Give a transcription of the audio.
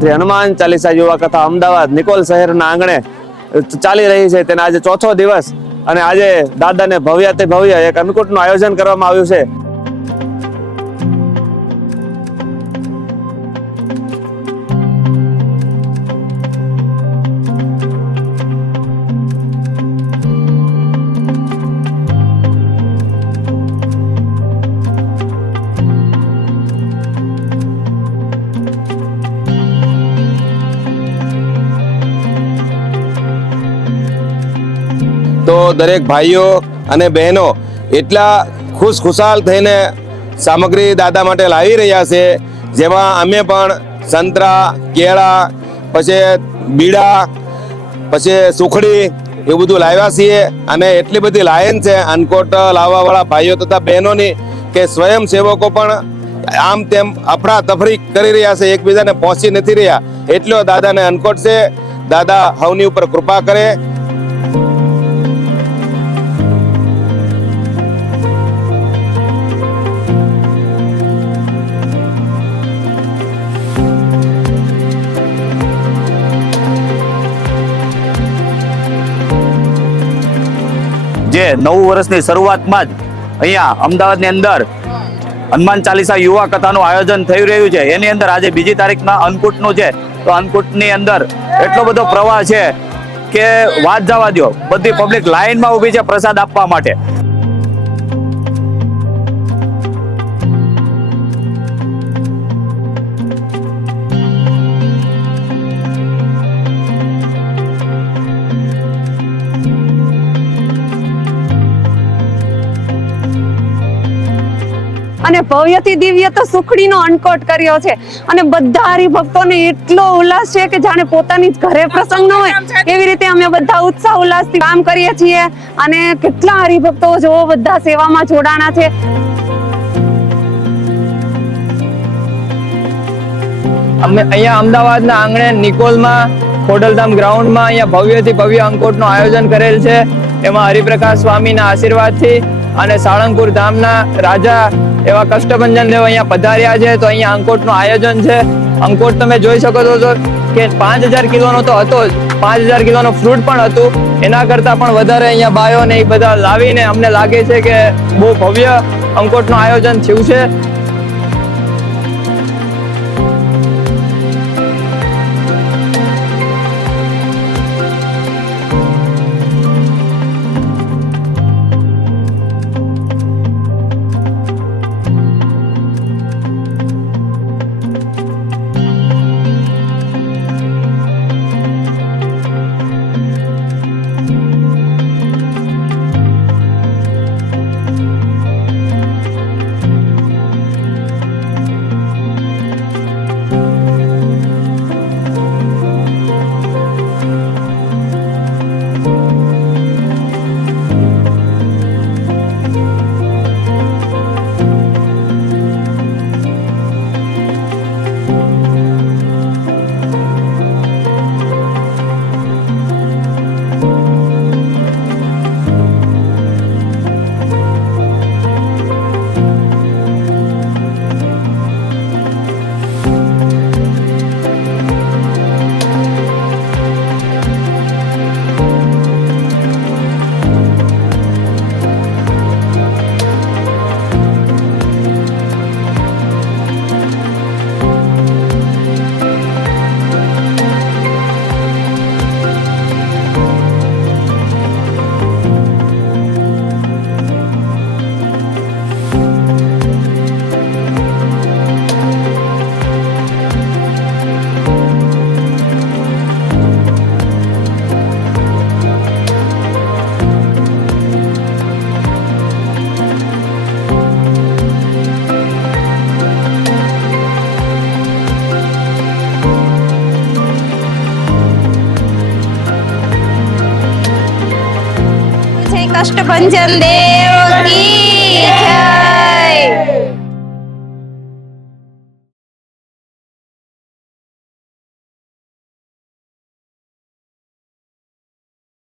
શ્રી હનુમાન ચાલીસા યુવા કથા અમદાવાદ, નિકોલ શહેરના આંગણે ચાલી રહી છે. તેના આજે ચોથો દિવસ અને આજે દાદાને ભવ્ય તે ભવ્ય એક અન્નકૂટનું આયોજન કરવામાં આવ્યું છે. દરેક ભાઈઓ અને બહેનો એટલા ખુશ ખુશાલ થઈને સામગ્રી દાદા માટે લાવી રહ્યા છે. જેમાં અમે પણ સંતરા, કેળા, પછી બીડા, પછી સુખડી એવું બધું લાવ્યા છીએ અને એટલી બધી લાયન છે અનકોટ લાવવાવાળા ભાઈઓ તથા બહેનોની કે સ્વયંસેવકો પણ આમ તેમ અફરા તફરી કરી રહ્યા છે, એકબીજાને પહોંચી નથી રહ્યા. એટલો દાદાને અનકોટ છે. દાદા હવની ઉપર કૃપા કરે. જે નવું વર્ષની શરૂઆતમાં જ અહીંયા અમદાવાદની અંદર હનુમાન ચાલીસા યુવા કથાનું આયોજન થઈ રહ્યું છે. એની અંદર આજે બીજી તારીખના અન્નકૂટનું છે. તો અન્નકૂટની અંદર એટલો બધો પ્રવાહ છે કે વાત જવા દો બધી પબ્લિક લાઈનમાં ઊભી છે પ્રસાદ આપવા માટે. અને ભવ્યથી દિવ્ય તો સુખડીનો અનકોટ કર્યો છે. અને બધા હરિભક્તોને એટલો ઉલ્લાસ છે કે જાણે પોતાની જ ઘરે પ્રસંગ ન હોય. એવી રીતે અમે બધા ઉત્સાહ ઉલ્લાસથી કામ કરીએ છીએ અને કેટલા હરિભક્તો જોવો બધા સેવામાં જોડાણા છે. અમે અહીંયા અમદાવાદના આંગણે નિકોલમાં ખોડલધામ ગ્રાઉન્ડમાં અહીંયા ભવ્યથી ભવ્ય અંકોટનું આયોજન કરેલ છે. એમાં હરિપ્રકાશ સ્વામીના આશીર્વાદથી અને સાળંગપુર ધામના રાજા એવા કષ્ટભંજન દેવ અહીંયા પધાર્યા છે, તો અહીંયા અંકોટનું આયોજન છે. અંકોટ તમે જોઈ શકો છો કે પાંચ હજાર કિલોનો તો હતો જ. પાંચ હજાર કિલોનો ફ્રૂટ પણ હતું. એના કરતાં પણ વધારે અહીંયા બાયો ને એ બધા લાવીને અમને લાગે છે કે બહુ ભવ્ય અંકોટનું આયોજન થયું છે. છે કષ્ટભંજન દેવ કી જય